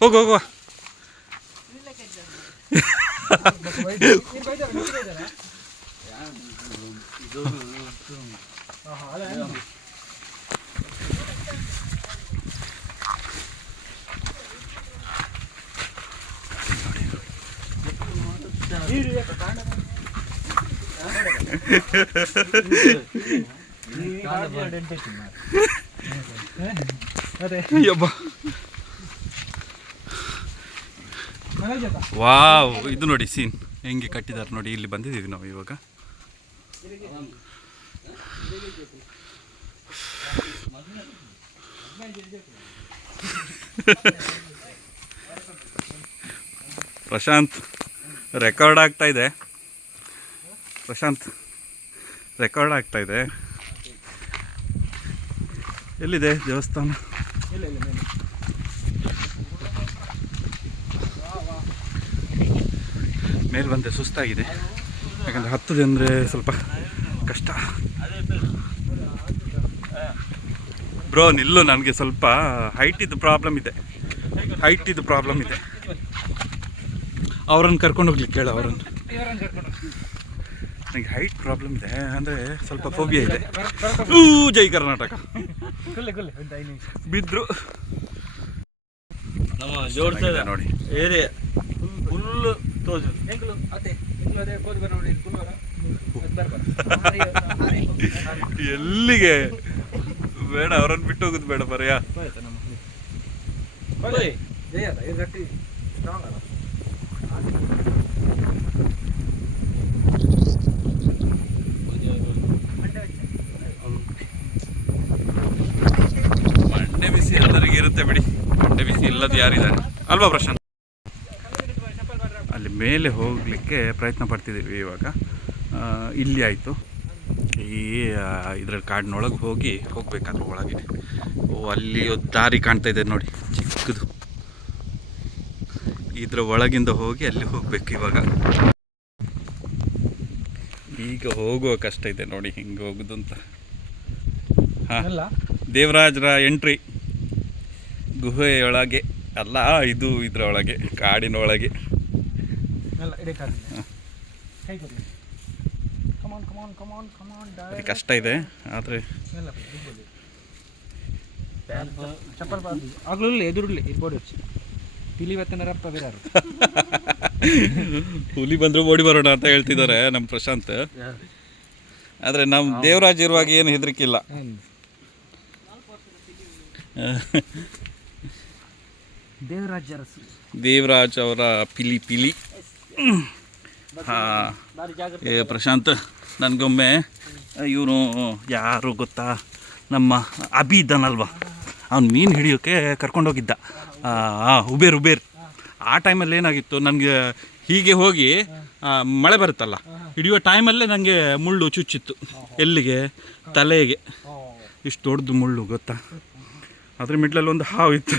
ಹೋಗು ಹೋಗುವ ಯಬ್ಬ ವಾವ್, ಇದು ನೋಡಿ ಸೀನ್. ಹೆಂಗೆ ಕಟ್ಟಿದ್ದಾರೆ ನೋಡಿ, ಇಲ್ಲಿ ಬಂದಿದ್ದೀವಿ ನಾವು ಇವಾಗ. ಪ್ರಶಾಂತ್ ರೆಕಾರ್ಡ್ ಆಗ್ತಾ ಇದೆ. ಪ್ರಶಾಂತ್ ರೆಕಾರ್ಡ್ ಆಗ್ತಾ ಇದೆ. ಎಲ್ಲಿದೆ ದೇವಸ್ಥಾನ? ಮೇಲೆ ಬಂದರೆ ಸುಸ್ತಾಗಿದೆ. ಯಾಕಂದರೆ ಹತ್ತದೆ ಅಂದರೆ ಸ್ವಲ್ಪ ಕಷ್ಟ. ಬ್ರೋ ನಿಲ್ಲು ನನಗೆ ಸ್ವಲ್ಪ ಹೈಟಿದ್ದು ಪ್ರಾಬ್ಲಮ್ ಇದೆ. ಹೈಟಿದ್ದು ಪ್ರಾಬ್ಲಮ್ ಇದೆ. ಅವರನ್ನು ಕರ್ಕೊಂಡು ಹೋಗ್ಲಿಕ್ಕೆ ಕೇಳು ಅವರನ್ನು. ನನಗೆ ಹೈಟ್ ಪ್ರಾಬ್ಲಮ್ ಇದೆ ಅಂದರೆ ಸ್ವಲ್ಪ ಫೋಬಿಯಾ ಇದೆ. ಊ ಜೈ ಕರ್ನಾಟಕ. ಬಿದ್ರು ನಮ್ಮ ಜೋಡ್ತಾ ಇದೆ ಅದೇ ಏರಿಯಾ ಫುಲ್ ಮಾಡಿ ಎಲ್ಲಿಗೆ? ಬೇಡ ಅವರನ್ನು ಬಿಟ್ಟು ಹೋಗುದು ಬೇಡ ಬರೆಯ. ಮಂಡೆ ಬಿಸಿ ಎಲ್ಲರಿಗೆ ಇರುತ್ತೆ ಬಿಡಿ. ಮಂಡೆ ಬಿಸಿ ಇಲ್ಲದ ಯಾರಿದ್ದಾರೆ? ಅಲ್ವಾ ಪ್ರಶಾಂತ್? ಅಲ್ಲಿ ಮೇಲೆ ಹೋಗಲಿಕ್ಕೆ ಪ್ರಯತ್ನ ಪಡ್ತಿದ್ದೀವಿ ಇವಾಗ. ಇಲ್ಲಿ ಆಯಿತು. ಈ ಇದರ ಕಾಡಿನೊಳಗೆ ಹೋಗಿ ಹೋಗ್ಬೇಕಾದ್ರೆ ಒಳಗೆ. ಓ ಅಲ್ಲಿ ಒಂದ್ ದಾರಿ ಕಾಣ್ತಾ ಇದೆ ನೋಡಿ ಚಿಕ್ಕದು. ಇದರ ಒಳಗಿಂದ ಹೋಗಿ ಅಲ್ಲಿ ಹೋಗ್ಬೇಕು ಇವಾಗ. ಈಗ ಹೋಗುವ ಕಷ್ಟ ಇದೆ ನೋಡಿ ಹಿಂಗೆ ಹೋಗುದು ಅಂತ. ಹಾಂ ದೇವರಾಜರ ಎಂಟ್ರಿ. ಗುಹೆಯೊಳಗೆ ಅಲ್ಲ ಇದು ಇದರೊಳಗೆ ಒಳಗೆ ಕಾಡಿನ ಒಳಗೆ ಅದು ಕಷ್ಟ ಇದೆ ಆದರೆ ಆಗ್ಲೂ ಎದುರುಳ್ಳಿ ಇರ್ಬೋದು ಪಿಲಿ ಬತ್ತನರಪ್ಪ ಬೇರಾರು ಹುಲಿ ಬಂದರೂ ಓಡಿ ಬರೋಣ ಅಂತ ಹೇಳ್ತಿದ್ದಾರೆ ನಮ್ಮ ಪ್ರಶಾಂತ್. ಆದರೆ ನಮ್ಮ ದೇವರಾಜ್ ಇರುವಾಗ ಏನು ಹೆದರಿಕಿಲ್ಲ. ದೇವರಾಜ ದೇವರಾಜ್ ಅವರ ಪಿಲಿ ಪಿಲಿ. ಏ, ಪ್ರಶಾಂತ್, ನನಗೊಮ್ಮೆ ಇವನು ಯಾರು ಗೊತ್ತಾ? ನಮ್ಮ ಅಬಿ ಇದ್ದಾನಲ್ವ ಅವ್ನು ಮೀನು ಹಿಡಿಯೋಕ್ಕೆ ಕರ್ಕೊಂಡೋಗಿದ್ದ. Uber Uber. ಆ ಟೈಮಲ್ಲಿ ಏನಾಗಿತ್ತು? ನನಗೆ ಹೀಗೆ ಹೋಗಿ ಮಳೆ ಬರುತ್ತಲ್ಲ, ಹಿಡಿಯೋ ಟೈಮಲ್ಲೇ ನನಗೆ ಮುಳ್ಳು ಚುಚ್ಚಿತ್ತು. ಎಲ್ಲಿಗೆ? ತಲೆಗೆ. ಇಷ್ಟು ದೊಡ್ಡದು ಮುಳ್ಳು, ಗೊತ್ತಾ? ಅದ್ರ ಮಿಡ್ಲಲ್ಲಿ ಒಂದು ಹಾವು ಇತ್ತು.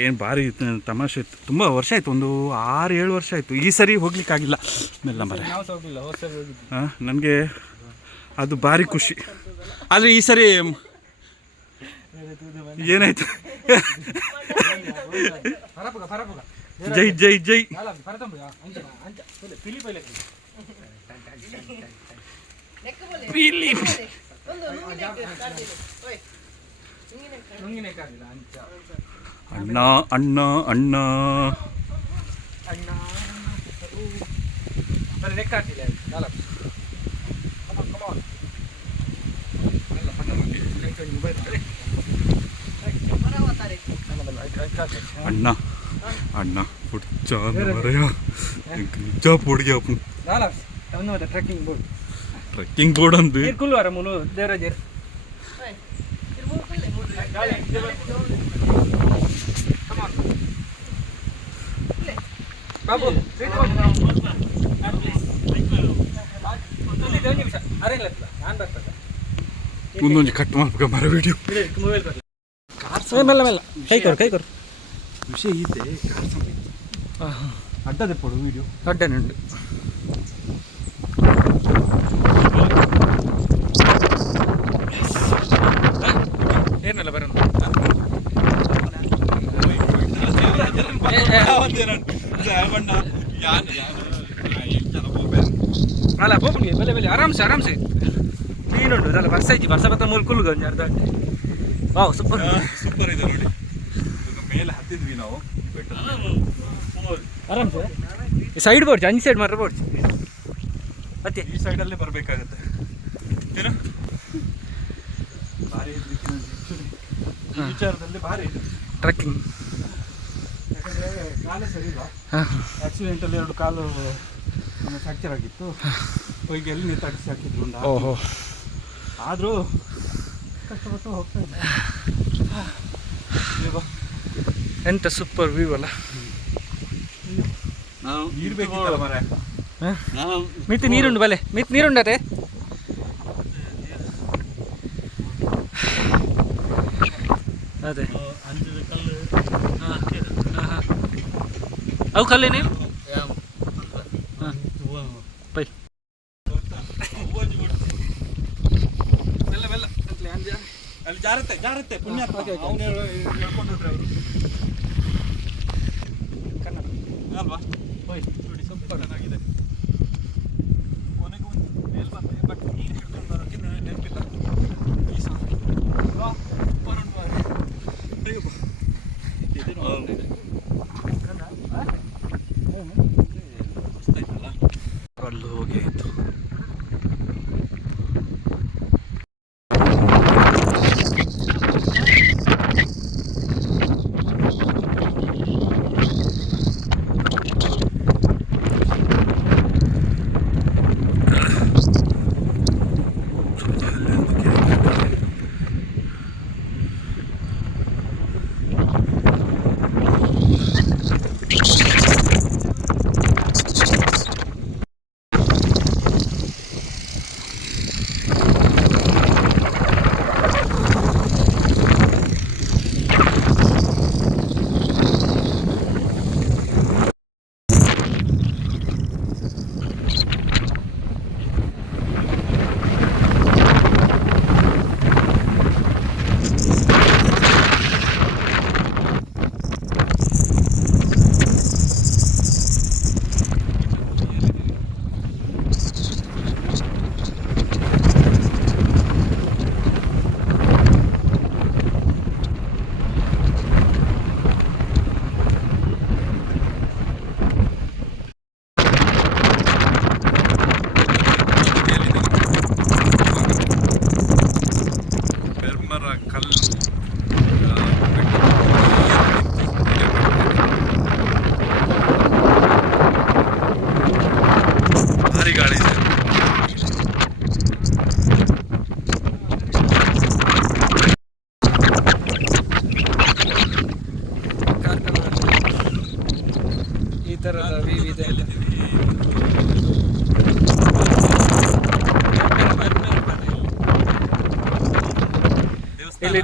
ಏನು ಭಾರಿ ಇತ್ತು, ತಮಾಷೆ ಇತ್ತು. ತುಂಬ ವರ್ಷ ಆಯಿತು ಒಂದು ಆರು ಏಳು ವರ್ಷ ಆಯಿತು. ಈ ಸರಿ ಹೋಗ್ಲಿಕ್ಕಾಗಿಲ್ಲ. ಮೆಲ್ಲ ಮರ. ಹಾಂ ನನಗೆ ಅದು ಭಾರಿ ಖುಷಿ. ಆದರೆ ಈ ಸರಿ ಏನಾಯ್ತು? ಜೈ ಜೈ ಜೈ. ಪಿಲಿ. ಅಣ್ಣ ಅಣ್ಣ ಅಣ್ಣ. ಅಣ್ಣ ಅಣ್ಣ ಪುಡ್ಚ ಮರೆಯ. ನಿಜ ಪುಡಿಯ ಟ್ರೆಕ್ಕಿಂಗ್ ಬೋರ್ಡ್ ಟ್ರೆಕ್ಕಿಂಗ್ ಬೋರ್ಡ್ ಅಂದು ನೀರು ಕುಲ್ವಾರ ಮೂಲು ದೇವರಾಜರ್ ಬಾಬು ನಿಮಿಷ ನಾನು ಬರ್ತದೆ ಮುಂದೊಂದು ಕಟ್ ಮಾಡ್ಬೇಕು ಮರ ವಿಡಿಯೋ ಮೊಬೈಲ್ ಬರ್ತದೆ ಮೆಲ್ಲ ಮೆಲ್ಲ ಕೈ ಕೊರು ಕೈ ಕೊರು ವಿಷಯ ಇದೆ ಅಡ್ಡದೆ ಪಡು ವಿಡಿಯೋ ದೊಡ್ಡನುಂಡು ಏನಲ್ಲ ಬರೋಣ. ಅಲ್ಲ ಹೋಗ್ಬಿಡಿ ಬೆಲೆ ಬೆಲೆ ಆರಾಮ್ಸೆ ಆರಾಮ್ಸೆ. ನೀನುಂಟು ಅದಲ್ಲ ಬರ್ಸ ಐತಿ ಬರ್ಸ ಬತ್ತ ಮೂಲ ಕುಲ್ಗ ಒಂದು ಅರ್ಧ ಗಂಟೆ. ವಾವ್ ಸೂಪರ್ ಸೂಪರ್ ಇದೆ ನೋಡಿ. ಮೇಲೆ ಹತ್ತಿದ್ವಿ ನಾವು. ಆರಾಮ್ಸೆ? ಸೈಡ್ ಬೋಡ್ಸಿ ಅಂಜ್ ಸೈಡ್ ಮಾತ್ರ ಬೋಡ್ಸಿ ಮತ್ತೆ? ಈ ಸೈಡಲ್ಲೇ ಬರಬೇಕಾಗತ್ತೆ. ಏನು ಭಾರಿ ಹೆದ್ರಿಕೆ ನನಗೆ actually. ಈ ವಿಚಾರದಲ್ಲಿ ಭಾರಿ ಇದೆ. ಟ್ರಕ್ಕಿಂಗ್ ಯಾಕಂದರೆ ಕಾಲೇ ಸರಿ ಇಲ್ಲ. ಆಕ್ಸಿಡೆಂಟಲ್ಲಿ ಎರಡು ಕಾಲು ಫ್ರ್ಯಾಕ್ಚರ್ ಆಗಿತ್ತು. ಹೋಗಿ ಎಲ್ಲಿ ತಡಿಸಿ ಹಾಕಿದ್ರು ಒಂದು ಓಹೋ. ಆದರೂ ಕಷ್ಟಪಟ್ಟು ಹೋಗ್ತಾ ಇದ್ದೆ. ಎಂತ ಸೂಪರ್ ವ್ಯೂ ಅಲ್ಲ. ನೀರು ಬೇಕಿತ್ತಲ್ಲ ಮರೆ? ಮಿತ್ ಮಿತಿ ನೀರುಂಡು ಬಲೆ. ಮಿತ್ ನೀರುಂಡತೆ ಅದೇ. ಅವು ಕಲ್ಲಿ ನೀವು ಪೈ. ಮೆಲ್ಲ ಮೆಲ್ಲ. ಅಂತಲೇ ಅಂಜ ಅಲ್ಲಿ ಜಾರತ್ತೆ ಜಾರತ್ತೆ. ಪುಣ್ಯ ಅಲ್ವಾ? ಸ್ವಲ್ಪ ಚೆನ್ನಾಗಿದೆ.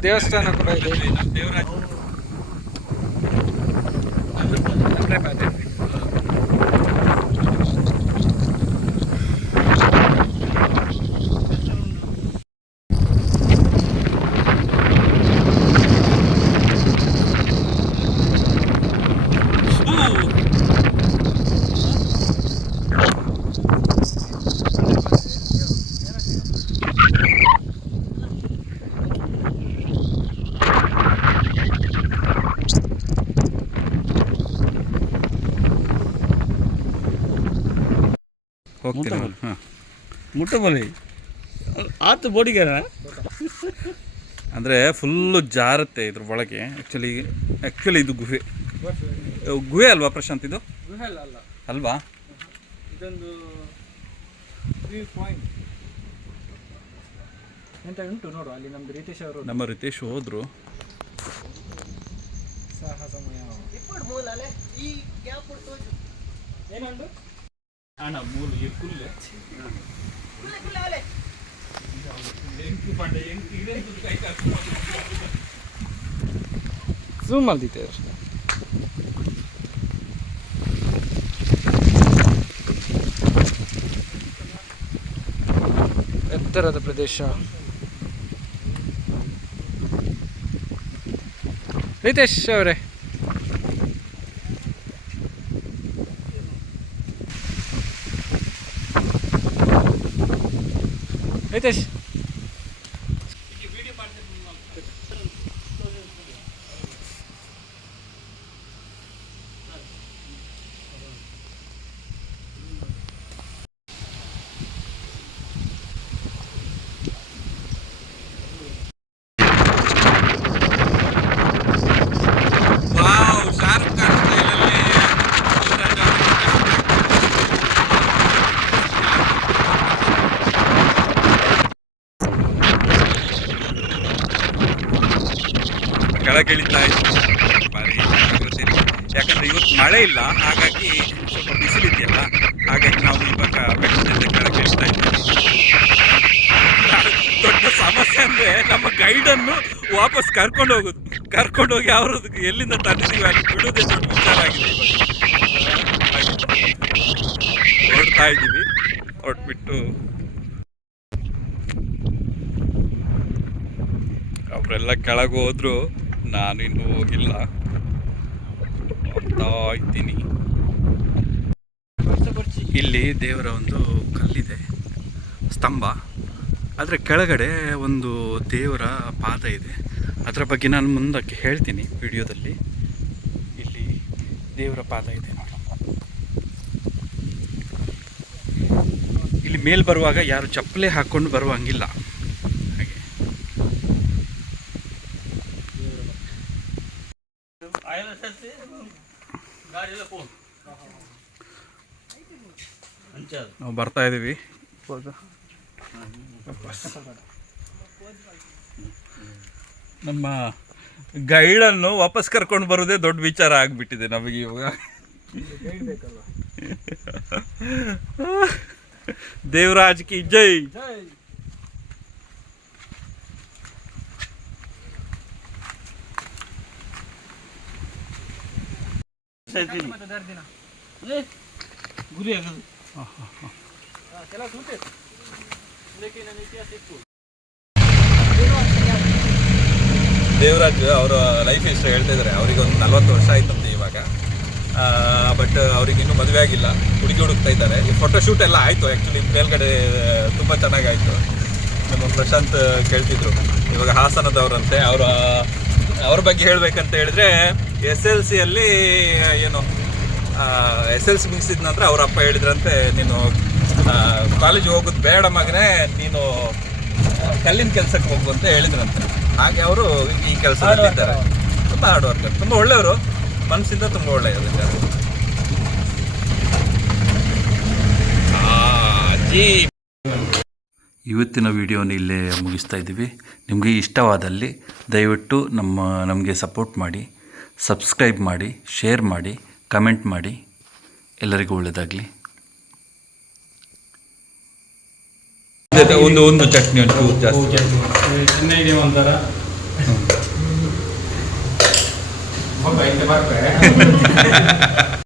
ದೇವಸ್ಥಾನ ಕೂಡ ಇದೆ ದೇವರಾಜ. ಹೋಗ್ತೀನಿ. ಹಾಂ. ಮುಟ್ಟಬಲಿ ಆತು ಬೋಡಿಗೆ ಅಂದರೆ ಫುಲ್ಲು ಜಾರುತ್ತೆ ಇದ್ರ ಒಳಗೆ. ಆ್ಯಕ್ಚುಲಿ ಆ್ಯಕ್ಚುಲಿ ಇದು ಗುಹೆ. ಗುಹೆ ಅಲ್ವಾ ಪ್ರಶಾಂತ್ ಇದು? ಗುಹೆ ಅಲ್ಲ ಅಲ್ಲ. ಅಲ್ವಾ? ಇದೊಂದು ಎಂತ ಉಂಟು ನೋಡು ಅಲ್ಲಿ ನಮ್ದು ರಿತೇಶ್ ಅವರು ನಮ್ಮ ರಿತೇಶ್ ಹೋದ್ರು. ಸಾಹಸಮಯ. ಅಣ್ಣ ಮೂಲ ಕುಲ್ಲೆ. ಝೂಮ್ ಮಾಡ್ದಿತ್ತೆ ಅಷ್ಟೇ. ಎತ್ತರದ ಪ್ರದೇಶ. ರಿತೇಶ್ ಅವರೇ. Chociaż ಕೆಳಗಿಳಿತಾ ಇತ್ತು ಬಾರಿ ಇರ್ಲಿ. ಯಾಕಂದ್ರೆ ಇವತ್ತು ಮಳೆ ಇಲ್ಲ, ಹಾಗಾಗಿ ಸ್ವಲ್ಪ ಬಿಸಿಲಿದೆಯಲ್ಲ, ಹಾಗಾಗಿ ನಾವು ಇವಾಗ ಬೆಟ್ಟದಿಂದ ಕೆಳಗಿಳಿತಾ ಇದ್ದೀವಿ. ದೊಡ್ಡ ಸಮಸ್ಯೆ ಅಂದ್ರೆ ನಮ್ಮ ಗೈಡನ್ನು ವಾಪಸ್ ಕರ್ಕೊಂಡು ಹೋಗೋದು. ಕರ್ಕೊಂಡು ಹೋಗಿ ಅವರು ಎಲ್ಲಿಂದ ತಂದಿದ್ದೀವಿ ಅಲ್ಲಿ ಬಿಡೋದೇ ದೊಡ್ಡ ವಿಚಾರ ಆಗಿದೆ ಇವಾಗ. ಹೊರಡ್ತಾ ಇದ್ದೀವಿ. ಹೊರಟ್ಬಿಟ್ಟು ಅವರೆಲ್ಲ ಕೆಳಗೆ ಹೋದ್ರು. ನಾನು ಇನ್ನು ಹೋಗಿಲ್ಲ ಹೋಗ್ತಾ ಇದ್ದೀನಿ. ಇಲ್ಲಿ ದೇವರ ಒಂದು ಕಲ್ಲಿದೆ, ಸ್ತಂಭ. ಅದರ ಕೆಳಗಡೆ ಒಂದು ದೇವರ ಪಾದ ಇದೆ. ಅದರ ಬಗ್ಗೆ ನಾನು ಮುಂದಕ್ಕೆ ಹೇಳ್ತೀನಿ ವಿಡಿಯೋದಲ್ಲಿ. ಇಲ್ಲಿ ದೇವರ ಪಾದ ಇದೆ ಇಲ್ಲಿ ಮೇಲೆ ಬರುವಾಗ ಯಾರು ಚಪ್ಪಲೆ ಹಾಕ್ಕೊಂಡು ಬರುವಂಗಿಲ್ಲ ಹಾಗೆ ನಾವು ಬರ್ತಾ ಇದ್ದೀವಿ. ಇವಾಗ. ನಮ್ಮ ಗೈಡನ್ನು ವಾಪಸ್ ಕರ್ಕೊಂಡು ಬರೋದೇ ದೊಡ್ಡ ವಿಚಾರ ಆಗಿಬಿಟ್ಟಿದೆ ನಮಗೆ ಇವಾಗ. ದೇವರಾಜ್ ಕಿ ಜೈ. ಗುರಿ ಆಗೋದು ದೇವರಾಜ್ ಅವರ ಲೈಫ್ ಹಿಸ್ಟ್ರಿ ಹೇಳ್ತಾ ಇದ್ದಾರೆ ಅವರಿಗೆ ಒಂದು ನಲ್ವತ್ತು ವರ್ಷ ಆಯ್ತಂತೆ ಇವಾಗ. ಬಟ್ ಅವ್ರಿಗೆ ಇನ್ನೂ ಮದುವೆ ಆಗಿಲ್ಲ. ಹುಡುಗಿ ಹುಡುಕ್ತಾ ಇದ್ದಾರೆ. ಈ ಫೋಟೋಶೂಟ್ ಎಲ್ಲ ಆಯಿತು. ಆ್ಯಕ್ಚುಲಿ ಮೇಲ್ಗಡೆ ತುಂಬ ಚೆನ್ನಾಗಾಯಿತು. ನಮ್ಮ ಪ್ರಶಾಂತ್ ಕೇಳ್ತಿದ್ರು. ಇವಾಗ ಹಾಸನದವರಂತೆ. ಅವರ ಅವ್ರ ಬಗ್ಗೆ ಹೇಳಬೇಕಂತ ಹೇಳಿದ್ರೆ ಎಸ್ ಎಲ್ ಸಿಯಲ್ಲಿ ಏನು ಎಸ್ ಎಲ್ ಸಿ ಮುಗಿಸಿದ ನಂತರ ಅವ್ರ ಅಪ್ಪ ಹೇಳಿದ್ರಂತೆ ನೀನು ಕಾಲೇಜ್ ಹೋಗೋದು ಬೇಡ ಮಗನೇ ನೀನು ಕಲ್ಲಿನ ಕೆಲಸಕ್ಕೆ ಹೋಗು ಅಂತ ಹೇಳಿದ್ರಂತೆ. ಹಾಗೆ ಅವರು ಈ ಕೆಲಸದಲ್ಲಿ ಇದ್ದಾರೆ. ತುಂಬ ಹಾರ್ಡ್ ವರ್ಕರ್ ತುಂಬ ಒಳ್ಳೆಯವರು. ಮನಸ್ಸಿಂದ ತುಂಬ ಒಳ್ಳೆಯವರು ಇವತ್ತಿನ ವಿಡಿಯೋನ ಇಲ್ಲೇ ಮುಗಿಸ್ತಾ ಇದ್ದೀವಿ. ನಿಮಗೆ ಇಷ್ಟವಾದಲ್ಲಿ ದಯವಿಟ್ಟು ನಮ್ಮ ನಮಗೆ ಸಪೋರ್ಟ್ ಮಾಡಿ ಸಬ್ಸ್ಕ್ರೈಬ್ ಮಾಡಿ ಶೇರ್ ಮಾಡಿ ಕಮೆಂಟ್ ಮಾಡಿ. ಎಲ್ಲರಿಗೂ ಒಳ್ಳೆಯದಾಗಲಿ ಒಂದು ಒಂದು ಚಟ್ನಿ ಒಂದು ಜಾಸ್ತಿ. ಚೆನ್ನೈಗೆ ಒಂಥರ.